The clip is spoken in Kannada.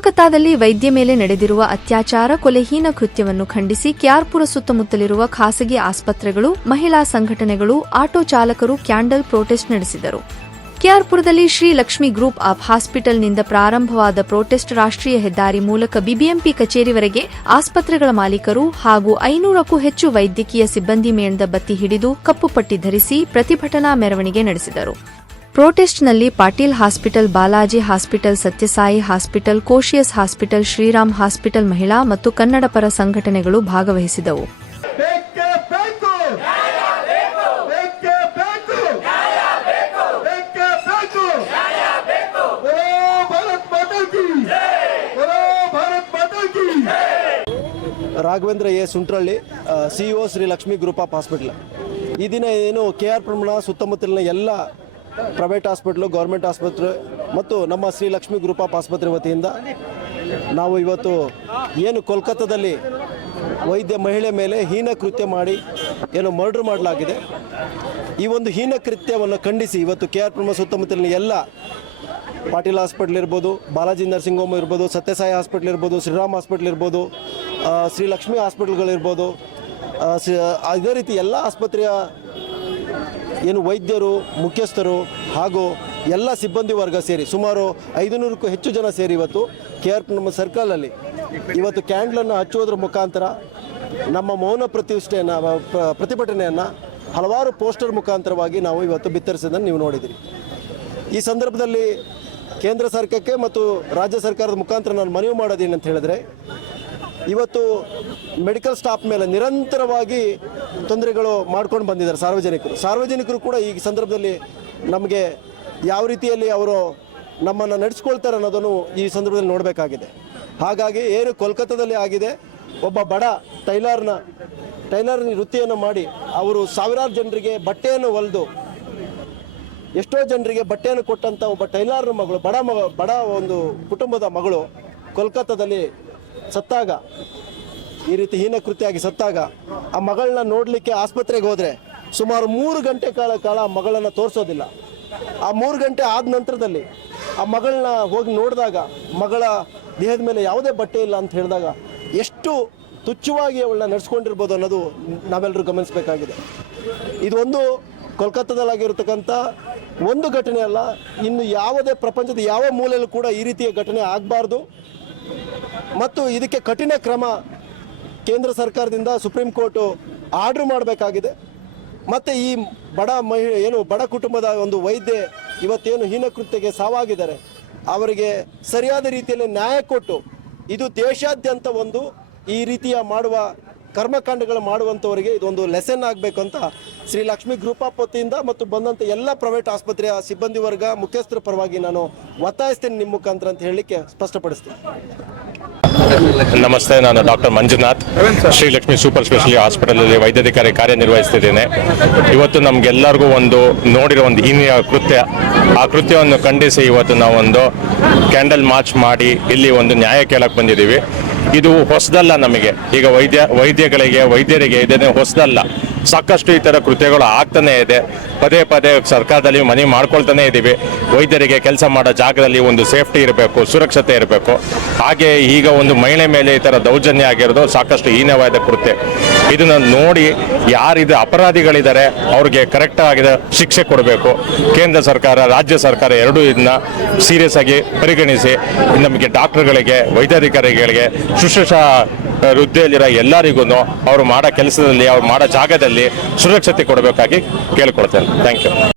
ಕೋಲ್ಕತ್ತಾದಲ್ಲಿ ವೈದ್ಯ ಮೇಲೆ ನಡೆದಿರುವ ಅತ್ಯಾಚಾರ ಕೊಲೆಹೀನ ಕೃತ್ಯವನ್ನು ಖಂಡಿಸಿ ಕ್ಯಾರ್ಪುರ ಸುತ್ತಮುತ್ತಲಿರುವ ಖಾಸಗಿ ಆಸ್ಪತ್ರೆಗಳು, ಮಹಿಳಾ ಸಂಘಟನೆಗಳು, ಆಟೋ ಚಾಲಕರು ಕ್ಯಾಂಡಲ್ ಪ್ರೊಟೆಸ್ಟ್ ನಡೆಸಿದರು. ಕೆಆರ್ಪುರದಲ್ಲಿ ಶ್ರೀ ಲಕ್ಷ್ಮಿ ಗ್ರೂಪ್ ಆಫ್ ಹಾಸ್ಪಿಟಲ್ನಿಂದ ಪ್ರಾರಂಭವಾದ ಪ್ರೊಟೆಸ್ಟ್ ರಾಷ್ಟ್ರೀಯ ಹೆದ್ದಾರಿ ಮೂಲಕ ಬಿಬಿಎಂಪಿ ಕಚೇರಿವರೆಗೆ ಆಸ್ಪತ್ರೆಗಳ ಮಾಲೀಕರು ಹಾಗೂ ಐನೂರಕ್ಕೂ ಹೆಚ್ಚು ವೈದ್ಯಕೀಯ ಸಿಬ್ಬಂದಿ ಮೇಣದ ಬತ್ತಿ ಹಿಡಿದು ಕಪ್ಪು ಪಟ್ಟಿ ಧರಿಸಿ ಪ್ರತಿಭಟನಾ ಮೆರವಣಿಗೆ ನಡೆಸಿದರು. ಪ್ರೊಟೆಸ್ಟ್ನಲ್ಲಿ Patil hospital Balaji hospital Sathya Sai hospital ಕೋಶಿಯಸ್ ಹಾಸ್ಪಿಟಲ್ ಶ್ರೀರಾಮ್ ಹಾಸ್ಪಿಟಲ್ ಮಹಿಳಾ ಮತ್ತು ಕನ್ನಡಪರ ಸಂಘಟನೆಗಳು ಭಾಗವಹಿಸಿದವು. Raghavendra A. Suntralli C E O Shri Lakshmi group of hospital. ಈ ದಿನ ಏನು ಕೆ ಆರ್ ಪ್ರಮಾಣ ಸುತ್ತಮುತ್ತಲಿನ ಎಲ್ಲ ಪ್ರೈವೇಟ್ ಹಾಸ್ಪಿಟ್ಲು, ಗೌರ್ಮೆಂಟ್ ಆಸ್ಪತ್ರೆ ಮತ್ತು ನಮ್ಮ ಶ್ರೀ ಲಕ್ಷ್ಮಿ ಗ್ರೂಪ್ ಆಫ್ ಆಸ್ಪತ್ರೆ ವತಿಯಿಂದ ನಾವು ಇವತ್ತು ಏನು ಕೋಲ್ಕತ್ತಾದಲ್ಲಿ ವೈದ್ಯ ಮಹಿಳೆ ಮೇಲೆ ಹೀನ ಕೃತ್ಯ ಮಾಡಿ ಏನು ಮರ್ಡರ್ ಮಾಡಲಾಗಿದೆ. ಈ ಒಂದು ಹೀನ ಕೃತ್ಯವನ್ನು ಖಂಡಿಸಿ ಇವತ್ತು ಕೆ ಆರ್ ಪ್ರಮ ಸುತ್ತಮುತ್ತಲಿನ ಎಲ್ಲ ಪಾಟೀಲ್ ಹಾಸ್ಪಿಟ್ಲ್ ಇರ್ಬೋದು, ಬಾಲಾಜಿ ನರ್ಸಿಂಗ್ ಹೋಮ್ ಇರ್ಬೋದು, ಸತ್ಯಸಾಯಿ ಹಾಸ್ಪಿಟ್ಲ್ ಇರ್ಬೋದು, ಶ್ರೀರಾಮ್ ಹಾಸ್ಪಿಟ್ಲ್ ಇರ್ಬೋದು ಶ್ರೀಲಕ್ಷ್ಮಿ ಶ್ರೀ ಲಕ್ಷ್ಮಿ ಹಾಸ್ಪಿಟ್ಲ್ಗಳಿರ್ಬೋದು ಇದೇ ರೀತಿ ಎಲ್ಲ ಆಸ್ಪತ್ರೆಯ ಏನು ವೈದ್ಯರು, ಮುಖ್ಯಸ್ಥರು ಹಾಗೂ ಎಲ್ಲ ಸಿಬ್ಬಂದಿ ವರ್ಗ ಸೇರಿ ಸುಮಾರು ಐದುನೂರಕ್ಕೂ ಹೆಚ್ಚು ಜನ ಸೇರಿ ಇವತ್ತು ಕೆ ಆರ್ ನಮ್ಮ ಸರ್ಕಲಲ್ಲಿ ಇವತ್ತು ಕ್ಯಾಂಡ್ಲನ್ನು ಹಚ್ಚುವುದರ ಮುಖಾಂತರ ನಮ್ಮ ಮೌನ ಪ್ರತಿಷ್ಠೆಯನ್ನು ಪ್ರ- ಪ್ರತಿಭಟನೆಯನ್ನು ಹಲವಾರು ಪೋಸ್ಟರ್ ಮುಖಾಂತರವಾಗಿ ನಾವು ಇವತ್ತು ಬಿತ್ತರಿಸೋದನ್ನು ನೀವು ನೋಡಿದಿರಿ. ಈ ಸಂದರ್ಭದಲ್ಲಿ ಕೇಂದ್ರ ಸರ್ಕಾರಕ್ಕೆ ಮತ್ತು ರಾಜ್ಯ ಸರ್ಕಾರದ ಮುಖಾಂತರ ನಾನು ಮನವಿ ಮಾಡೋದೇನಂತ ಹೇಳಿದ್ರೆ ಇವತ್ತು ಮೆಡಿಕಲ್ ಸ್ಟಾಫ್ ಮೇಲೆ ನಿರಂತರವಾಗಿ ತೊಂದರೆಗಳು ಮಾಡ್ಕೊಂಡು ಬಂದಿದ್ದಾರೆ ಸಾರ್ವಜನಿಕರು. ಸಾರ್ವಜನಿಕರು ಕೂಡ ಈ ಸಂದರ್ಭದಲ್ಲಿ ನಮಗೆ ಯಾವ ರೀತಿಯಲ್ಲಿ ಅವರು ನಮ್ಮನ್ನು ನಡೆಸ್ಕೊಳ್ತಾರೆ ಅನ್ನೋದನ್ನು ಈ ಸಂದರ್ಭದಲ್ಲಿ ನೋಡಬೇಕಾಗಿದೆ. ಹಾಗಾಗಿ ಏನು ಕೋಲ್ಕತ್ತಾದಲ್ಲಿ ಆಗಿದೆ. ಒಬ್ಬ ಬಡ ಟೈಲರ್ನ, ಟೈಲರ್ ವೃತ್ತಿಯನ್ನು ಮಾಡಿ ಅವರು ಸಾವಿರಾರು ಜನರಿಗೆ ಬಟ್ಟೆಯನ್ನು ಹೊಲಿದು ಎಷ್ಟೋ ಜನರಿಗೆ ಬಟ್ಟೆಯನ್ನು ಕೊಟ್ಟಂಥ ಒಬ್ಬ ಟೈಲರ್ನ ಮಗಳು, ಬಡ ಮಗ, ಬಡ ಒಂದು ಕುಟುಂಬದ ಮಗಳು ಕೋಲ್ಕತ್ತಾದಲ್ಲಿ ಸತ್ತಾಗ, ಈ ರೀತಿ ಹೀನ ಕೃತ್ಯ ಸತ್ತಾಗ, ಆ ಮಗಳನ್ನ ನೋಡಲಿಕ್ಕೆ ಆಸ್ಪತ್ರೆಗೆ ಹೋದರೆ ಸುಮಾರು ಮೂರು ಗಂಟೆ ಕಾಲ ಕಾಲ ಆ ಮಗಳನ್ನ ತೋರಿಸೋದಿಲ್ಲ. ಆ ಮೂರು ಗಂಟೆ ಆದ ನಂತರದಲ್ಲಿ ಆ ಮಗಳನ್ನ ಹೋಗಿ ನೋಡಿದಾಗ ಮಗಳ ದೇಹದ ಮೇಲೆ ಯಾವುದೇ ಬಟ್ಟೆ ಇಲ್ಲ ಅಂತ ಹೇಳಿದಾಗ ಎಷ್ಟು ತುಚ್ಛವಾಗಿ ಅವಳನ್ನ ನಡೆಸ್ಕೊಂಡಿರ್ಬೋದು ಅನ್ನೋದು ನಾವೆಲ್ಲರೂ ಗಮನಿಸಬೇಕಾಗಿದೆ. ಇದೊಂದು ಕೋಲ್ಕತ್ತಾದಲ್ಲಾಗಿರ್ತಕ್ಕಂಥ ಒಂದು ಘಟನೆ ಅಲ್ಲ, ಇನ್ನು ಯಾವುದೇ ಪ್ರಪಂಚದ ಯಾವ ಮೂಲೆಯಲ್ಲೂ ಕೂಡ ಈ ರೀತಿಯ ಘಟನೆ ಆಗಬಾರ್ದು. ಮತ್ತು ಇದಕ್ಕೆ ಕಠಿಣ ಕ್ರಮ ಕೇಂದ್ರ ಸರ್ಕಾರದಿಂದ ಸುಪ್ರೀಂ ಕೋರ್ಟು ಆರ್ಡರ್ ಮಾಡಬೇಕಾಗಿದೆ. ಮತ್ತು ಈ ಬಡ ಮಹಿ, ಏನು ಬಡ ಕುಟುಂಬದ ಒಂದು ವೈದ್ಯೆ ಇವತ್ತೇನು ಹೀನಕೃತ್ಯಗೆ ಸಾವಾಗಿದ್ದಾರೆ. ಅವರಿಗೆ ಸರಿಯಾದ ರೀತಿಯಲ್ಲಿ ನ್ಯಾಯ ಕೊಟ್ಟು ಇದು ದೇಶಾದ್ಯಂತ ಒಂದು ಈ ರೀತಿಯ ಮಾಡುವ ಕರ್ಮಕಾಂಡಗಳು ಮಾಡುವಂಥವರಿಗೆ ಇದೊಂದು ಲೆಸನ್ ಆಗಬೇಕು ಅಂತ ಶ್ರೀ ಲಕ್ಷ್ಮಿ ಗ್ರೂಪ್ ಆಫ್ ವತಿಯಿಂದ ಮತ್ತು ಬಂದಂಥ ಎಲ್ಲ ಪ್ರೈವೇಟ್ ಆಸ್ಪತ್ರೆಯ ಸಿಬ್ಬಂದಿ ವರ್ಗ ಮುಖ್ಯಸ್ಥರ ಪರವಾಗಿ ನಾನು ಒತ್ತಾಯಿಸ್ತೇನೆ ನಿಮ್ಮ ಮುಖಾಂತರ ಅಂತ ಹೇಳಲಿಕ್ಕೆ ಸ್ಪಷ್ಟಪಡಿಸ್ತೀನಿ. ನಮಸ್ತೆ, ನಾನು doctor Manjunath. Srilakshmi super speciality ಹಾಸ್ಪಿಟಲಲ್ಲಿ ವೈದ್ಯಾಧಿಕಾರಿ ಕಾರ್ಯನಿರ್ವಹಿಸ್ತಿದ್ದೇನೆ. ಇವತ್ತು ನಮಗೆಲ್ಲರಿಗೂ ಒಂದು ನೋಡಿರೋ ಒಂದು ಹೀನಿಯ ಕೃತ್ಯ. ಆ ಕೃತ್ಯವನ್ನು ಖಂಡಿಸಿ ಇವತ್ತು ನಾವೊಂದು ಕ್ಯಾಂಡಲ್ ಮಾರ್ಚ್ ಮಾಡಿ ಇಲ್ಲಿ ಒಂದು ನ್ಯಾಯ ಕೇಳಕ್ಕೆ ಬಂದಿದ್ದೀವಿ. ಇದು ಹೊಸದಲ್ಲ ನಮಗೆ. ಈಗ ವೈದ್ಯ, ವೈದ್ಯಗಳಿಗೆ, ವೈದ್ಯರಿಗೆ ಇದನ್ನೇ ಹೊಸದಲ್ಲ. ಸಾಕಷ್ಟು ಈ ಥರ ಕೃತ್ಯಗಳು ಆಗ್ತಾನೇ ಇದೆ. ಪದೇ ಪದೇ ಸರ್ಕಾರದಲ್ಲಿ ಮನವಿ ಮಾಡ್ಕೊಳ್ತಾನೆ ಇದ್ದೀವಿ. ವೈದ್ಯರಿಗೆ ಕೆಲಸ ಮಾಡೋ ಜಾಗದಲ್ಲಿ ಒಂದು ಸೇಫ್ಟಿ ಇರಬೇಕು, ಸುರಕ್ಷತೆ ಇರಬೇಕು. ಹಾಗೆ ಈಗ ಒಂದು ಮಹಿಳೆ ಮೇಲೆ ಈ ಥರ ದೌರ್ಜನ್ಯ ಆಗಿರೋದು ಸಾಕಷ್ಟು ಹೀನವಾದ ಕೃತ್ಯ. ಇದನ್ನು ನೋಡಿ ಯಾರಿದ ಅಪರಾಧಿಗಳಿದ್ದಾರೆ, ಅವ್ರಿಗೆ ಕರೆಕ್ಟ್ ಶಿಕ್ಷೆ ಕೊಡಬೇಕು. ಕೇಂದ್ರ ಸರ್ಕಾರ, ರಾಜ್ಯ ಸರ್ಕಾರ ಎರಡೂ ಇದನ್ನ ಸೀರಿಯಸ್ ಆಗಿ ಪರಿಗಣಿಸಿ, ನಮಗೆ ಡಾಕ್ಟರ್ಗಳಿಗೆ, ವೈದ್ಯಾಧಿಕಾರಿಗಳಿಗೆ, ಶುಶ್ರೂಷಾ ಹುದ್ದೆಯಲ್ಲಿರೋ ಎಲ್ಲರಿಗೂ ಅವರು ಮಾಡೋ ಕೆಲಸದಲ್ಲಿ, ಅವ್ರು ಮಾಡೋ ಜಾಗದಲ್ಲಿ ಸುರಕ್ಷತೆ ಕೊಡಬೇಕಾಗಿ ಕೇಳ್ಕೊಳ್ತೇನೆ. Thank you